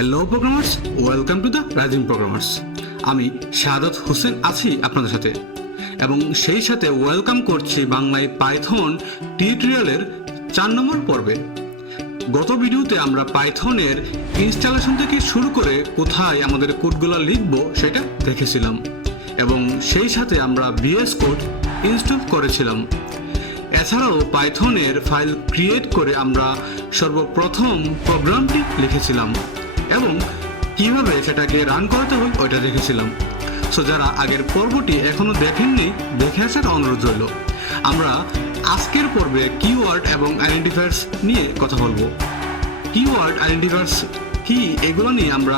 Hello programmers, welcome to the rising programmers. আমি শাহাদাত হোসেন আছি আপনাদের সাথে, এবং সেই সাথে ওয়েলকাম করছি বাংলায় পাইথন টিউটোরিয়ালের 4 নম্বর পর্বে। গত ভিডিওতে আমরা পাইথনের ইনস্টলেশন থেকে শুরু করে কোথায় আমাদের কোডগুলো লিখব সেটা দেখেছিলাম, এবং সেই সাথে আমরা ভিএস কোড ইনস্টল করেছিলাম। এছাড়াও পাইথনের ফাইল ক্রিয়েট করে আমরা সর্বপ্রথম প্রোগ্রামটি লিখেছিলাম এবং কিভাবে সেটাকে রান করতে হয় ওইটা দেখেছিলাম। সো যারা আগের পর্বটি এখনো দেখেননি, দেখে আসার অনুরোধ রইল। আমরা আজকের পর্বে কিওয়ার্ড এবং আইডেন্টিফায়ার্স নিয়ে কথা বলবো। কিওয়ার্ড, আইডেন্টিফায়ার্স কি, এগুলো নিয়ে আমরা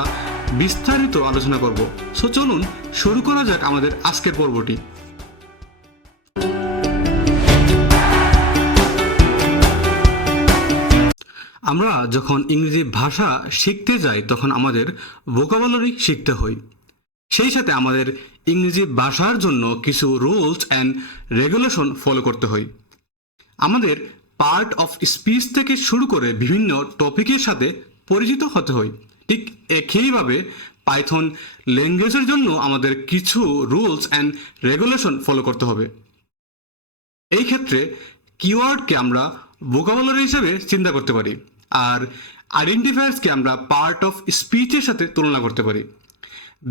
বিস্তারিত আলোচনা করব। সো চলুন শুরু করা যাক আমাদের আজকের পর্বটি। আমরা যখন ইংরেজি ভাষা শিখতে যাই তখন আমাদের ভোকাবুলারি শিখতে হয়। সেই সাথে আমাদের ইংরেজি ভাষার জন্য কিছু রুলস অ্যান্ড রেগুলেশন ফলো করতে হয়। আমাদের পার্ট অফ স্পিচ থেকে শুরু করে বিভিন্ন টপিকের সাথে পরিচিত হতে হয়। ঠিক একইভাবে পাইথন ল্যাঙ্গুয়েজের জন্য আমাদের কিছু রুলস অ্যান্ড রেগুলেশন ফলো করতে হবে। এই ক্ষেত্রে কিওয়ার্ডকে আমরা ভোকাবুলারি হিসেবে চিন্তা করতে পারি, আর আইডেন্টিফায়ার্সকে আমরা পার্ট অফ স্পিচের সাথে তুলনা করতে পারি।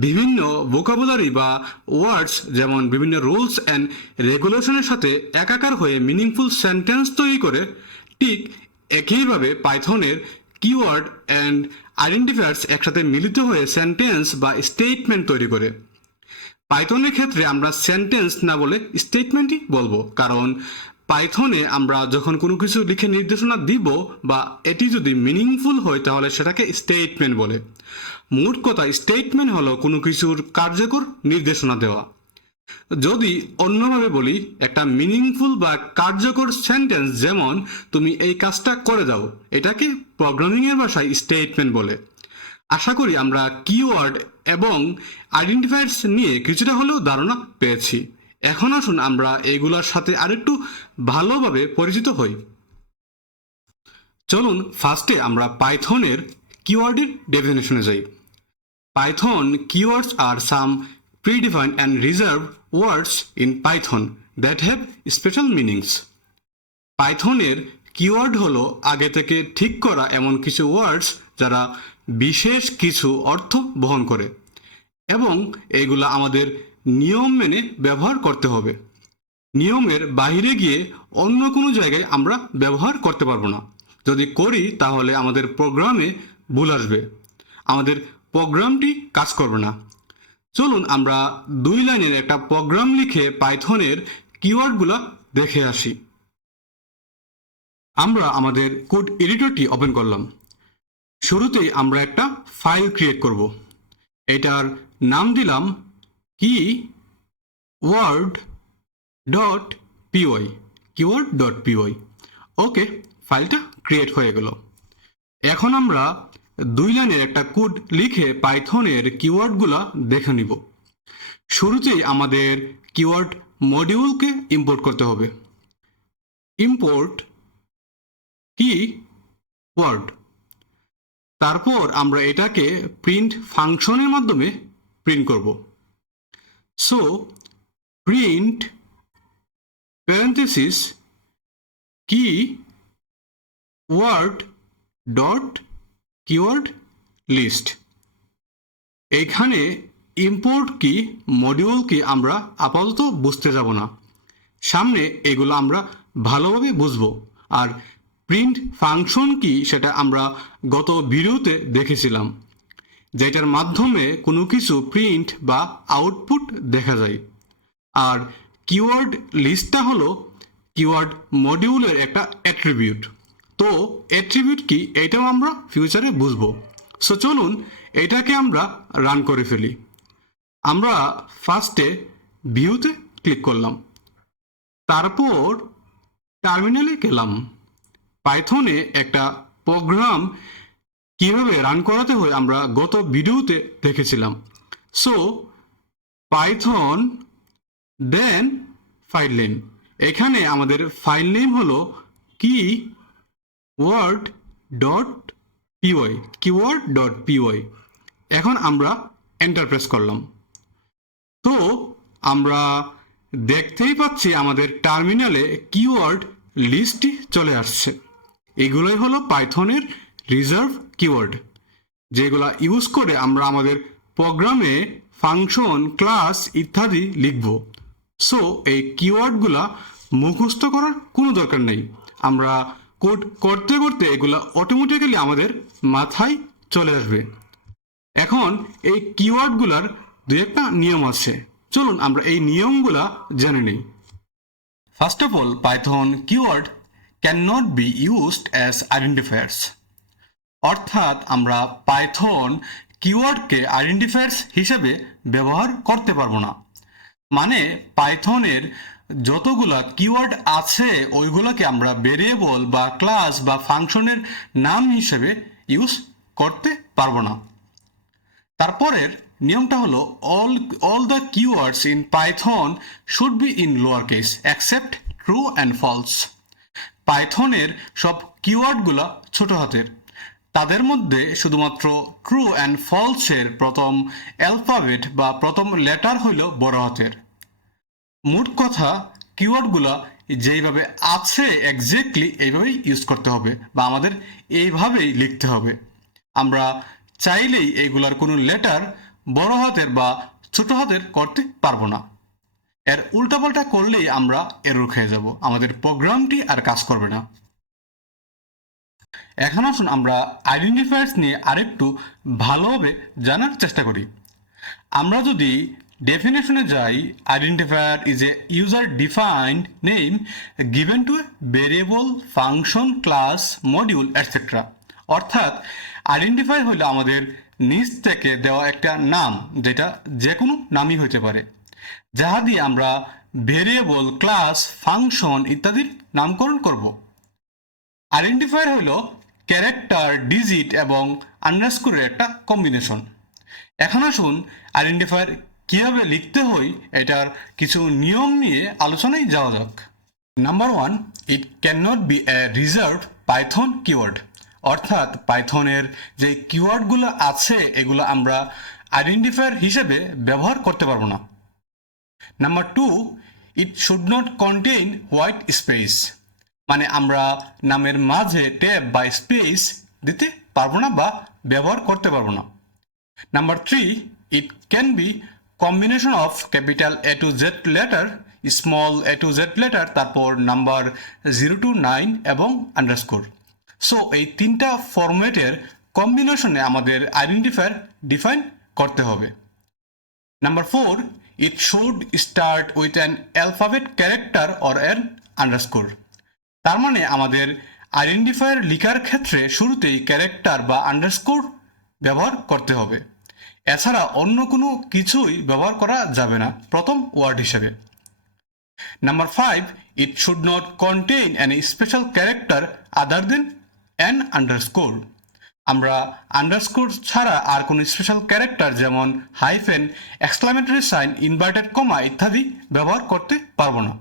বিভিন্ন ভোকাবুলারি বা ওয়ার্ডস যেমন বিভিন্ন রুলস অ্যান্ড রেগুলেশনের সাথে একাকার হয়ে মিনিংফুল সেন্টেন্স তৈরি করে, ঠিক একইভাবে পাইথনের কিওয়ার্ড অ্যান্ড আইডেন্টিফায়ার্স একসাথে মিলিত হয়ে সেন্টেন্স বা স্টেটমেন্ট তৈরি করে। পাইথনের ক্ষেত্রে আমরা সেন্টেন্স না বলে স্টেটমেন্টই বলবো, কারণ পাইথনে আমরা যখন কোনো কিছু লিখে নির্দেশনা দিব বা এটি যদি মিনিংফুল হয় তাহলে সেটাকে স্টেটমেন্ট বলে। মোট কথা, স্টেটমেন্ট হলো কোনো কিছুর কার্যকর নির্দেশনা দেওয়া। যদি অন্যভাবে বলি, একটা মিনিংফুল বা কার্যকর সেন্টেন্স যেমন তুমি এই কাজটা করে দাও, এটাকে প্রোগ্রামিংয়ের ভাষায় স্টেটমেন্ট বলে। আশা করি আমরা কিওয়ার্ড এবং আইডেন্টিফায়ার্স নিয়ে কিছুটা হলেও ধারণা পেয়েছি। এখন আসুন আমরা এগুলোর সাথে আরেকটু ভালোভাবে পরিচিত হই। চলুন ফার্স্টে আমরা পাইথনের কিওয়ার্ডের ডেফিনেশনে যাই। Python keywords are some predefined and reserved words in Python that have special meanings. পাইথনের কিওয়ার্ড হলো আগে থেকে ঠিক করা এমন কিছু ওয়ার্ডস যারা বিশেষ কিছু অর্থ বহন করে, এবং এগুলো আমাদের নিয়ম মেনে ব্যবহার করতে হবে। নিয়মের বাইরে গিয়ে অন্য কোনো জায়গায় আমরা ব্যবহার করতে পারবো না। যদি করি তাহলে আমাদের প্রোগ্রামে ভুল আসবে, আমাদের প্রোগ্রামটি কাজ করবে না। চলুন আমরা 2 লাইনের একটা প্রোগ্রাম লিখে পাইথনের কিওয়ার্ডগুলো দেখে আসি। আমরা আমাদের কোড এডিটরটি ওপেন করলাম। শুরুতেই আমরা একটা ফাইল ক্রিয়েট করব। এটার নাম দিলাম keyword.py। ওকে, ফাইলটা ক্রিয়েট হয়ে গেল। এখন আমরা 2 লাইনের একটা কোড লিখে পাইথনের কিওয়ার্ডগুলো দেখে নিব। শুরুতেই আমাদের কিওয়ার্ড মডিউলকে ইম্পোর্ট করতে হবে। Import keyword. তারপর আমরা এটাকে প্রিন্ট ফাংশনের মাধ্যমে প্রিন্ট করব। So print parenthesis keyword dot keyword list. এইখানে ইম্পোর্ট কি, মডিউল কি আমরা আপাতত বুঝতে যাব না, সামনে এগুলো আমরা ভালোভাবে বুঝবো। আর প্রিন্ট ফাংশন কি সেটা আমরা গত ভিডিওতে দেখেছিলাম, যেটার মাধ্যমে কোনো কিছু প্রিন্ট বা আউটপুট দেখা যায়। আর কিওয়ার্ড লিস্টটা হলো কিওয়ার্ড মডিউলের একটা অ্যাট্রিবিউট। তো অ্যাট্রিবিউট কি, এটাও আমরা ফিউচারে বুঝবো। সো চলুন এটাকে আমরা রান করে ফেলি। আমরা ফার্স্টে ভিউতে ক্লিক করলাম, তারপর টার্মিনালে গেলাম। পাইথনে একটা প্রোগ্রাম কিভাবে রান করাতে হয় আমরা গত ভিডিওতে দেখেছিলাম। So python then file name. এখানে আমাদের ফাইল নেম হলো keyword.py। py keyword.py। এখন আমরা এন্টার প্রেস করলাম। তো আমরা দেখতেই পাচ্ছি আমাদের টার্মিনালে কিওয়ার্ড লিস্টটি চলে আসছে। এগুলোই হলো পাইথনের রিজার্ভ কিওয়ার্ড, যেগুলো ইউজ করে আমরা আমাদের প্রোগ্রামে ফাংশন, ক্লাস ইত্যাদি লিখব। সো এই কিওয়ার্ডগুলা মুখস্থ করার কোনো দরকার নেই। আমরা কোড করতে করতে এগুলা অটোমেটিক্যালি আমাদের মাথায় চলে আসবে। এখন এই কিওয়ার্ডগুলার দু একটা নিয়ম আছে, চলুন আমরা এই নিয়মগুলা জেনে নিই। First of all, Python keyword can not be used as identifiers. অর্থাৎ আমরা পাইথন কিওয়ার্ডকে আইডেন্টিফায়ার্স হিসেবে ব্যবহার করতে পারবো না। মানে পাইথনের যতগুলা কিওয়ার্ড আছে ওইগুলোকে আমরা ভেরিয়েবল বা ক্লাস বা ফাংশনের নাম হিসেবে ইউজ করতে পারবো না। তারপরের নিয়মটা হলো all the keywords in Python should be in lowercase except true and false। পাইথনের সব কিওয়ার্ডগুলো ছোট হাতের, তাদের মধ্যে শুধুমাত্র ট্রু অ্যান্ড ফলসের প্রথম অ্যালফাবেট বা প্রথম লেটার হইল বড় হাতের। মোট কথা, কিওয়ার্ডগুলো যেইভাবে আছে এক্স্যাক্টলি এইভাবেই ইউজ করতে হবে বা আমাদের এইভাবেই লিখতে হবে। আমরা চাইলেই এইগুলার কোনো লেটার বড় হাতের বা ছোট হাতের করতে পারবো না। এর উল্টাপাল্টা করলেই আমরা এরর খেয়ে যাব, আমাদের প্রোগ্রামটি আর কাজ করবে না। এখন আসুন আমরা আইডেন্টিফায়ার্স নিয়ে আরেকটু ভালোভাবে জানার চেষ্টা করি। আমরা যদি ডেফিনেশনে যাই, identifier is a user defined name given to A variable, function, class, module etcetera. অর্থাৎ আইডেন্টিফায়ার হলো আমাদের নিজ থেকে দেওয়া একটা নাম, যেটা যে কোনো নামই হতে পারে, যাহা দিয়ে আমরা ভেরিয়েবল, ক্লাস, ফাংশন ইত্যাদির নামকরণ করব। আইডেন্টিফায়ার হলো ক্যারেক্টার, ডিজিট এবং আন্ডারস্কোরের একটা কম্বিনেশন। এখন আসুন আইডেন্টিফায়ার কীভাবে লিখতে হয় এটার কিছু নিয়ম নিয়ে আলোচনায় যাওয়া যাক। Number 1, it can not be a reserved python keyword. অর্থাৎ পাইথনের যে কিওয়ার্ডগুলো আছে এগুলো আমরা আইডেন্টিফায়ার হিসেবে ব্যবহার করতে পারবো না। Number 2, it should not contain white space. মানে আমরা নামের মাঝে ট্যাব বা স্পেস দিতে পারবো না বা ব্যবহার করতে পারবো না। Number 3, it can be combination of capital A to Z letter, small a to Z letter, তারপর নাম্বার 0 to 9 এবং আন্ডারস্কোর। সো এই তিনটা ফরম্যাটের কম্বিনেশনে আমাদের আইডেন্টিফায়ার ডিফাইন করতে হবে। Number 4, it should start with an alphabet, character or an underscore. তার মানে আমাদের আইডেন্টিফায়ার লেখার ক্ষেত্রে শুরুতেই ক্যারেক্টার বা আন্ডারস্কোর ব্যবহার করতে হবে। এছাড়া অন্য কোনো কিছুই ব্যবহার করা যাবে না প্রথম ওয়ার্ড হিসেবে। Number 5, it should not contain any special character other than an underscore. আমরা আন্ডারস্কোর ছাড়া আর কোনো স্পেশাল ক্যারেক্টার যেমন hyphen, exclamatory sign, inverted comma ইত্যাদি ব্যবহার করতে পারবো না।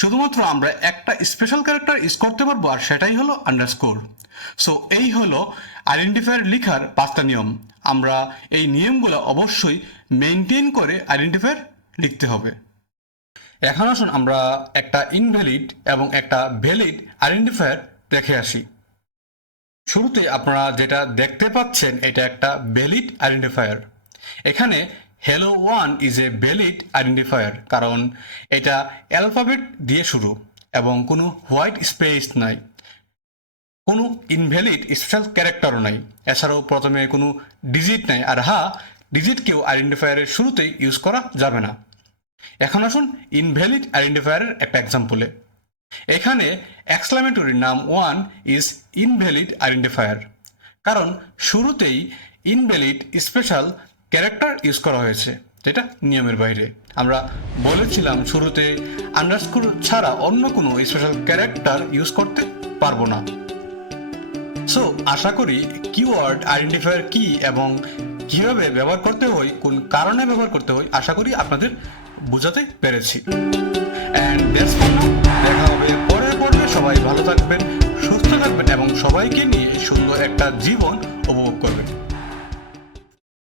শুধুমাত্র আমরা একটা স্পেশাল ক্যারেক্টার ইউজ করতে পারবো, আর সেটাই হলো আন্ডারস্কোর। সো এই হলো আইডেন্টিফায়ার লেখার 5টা নিয়ম। আমরা এই নিয়মগুলো অবশ্যই মেনটেন করে আইডেন্টিফায়ার লিখতে হবে। এখন আসুন আমরা একটা ইনভ্যালিড এবং একটা ভ্যালিড আইডেন্টিফায়ার দেখে আসি। শুরুতে আপনারা যেটা দেখতে পাচ্ছেন এটা একটা ভ্যালিড আইডেন্টিফায়ার। এখানে hello 1 is a valid identifier, কারণ এটা অ্যালফাবেট দিয়ে শুরু এবং কোনো হোয়াইট স্পেস নাই, কোনো ইনভ্যালিড স্পেশাল ক্যারেক্টারও নাই, এছাড়াও প্রথমে কোনো ডিজিট নাই। আর ডিজিটকেও আইডেন্টিফায়ারের শুরুতেই ইউজ করা যাবে না। এখন আসুন ইনভ্যালিড আইডেন্টিফায়ারের একটা এক্সাম্পলে। এখানে এক্সক্লামেটরি নাম 1 ইজ ইনভ্যালিড আইডেন্টিফায়ার, কারণ শুরুতেই ইনভ্যালিড স্পেশাল ক্যারেক্টার ইউজ করা হয়েছে, যেটা নিয়মের বাইরে। আমরা বলেছিলাম শুরুতে আন্ডারস্কোর ছাড়া অন্য কোনো স্পেশাল ক্যারেক্টার ইউজ করতে পারবো না। সো আশা করি কিওয়ার্ড আইডেন্টিফায়ার কি এবং কিভাবে ব্যবহার করতে হয়, কোন কারণে ব্যবহার করতে হয়, আশা করি আপনাদের বোঝাতে পেরেছি। And that's all. দেখা হবে পরের পর্বে। সবাই ভালো থাকবেন, সুস্থ সুস্থ থাকবেন এবং সবাইকে নিয়ে সুন্দর একটা জীবন উপভোগ করবেন।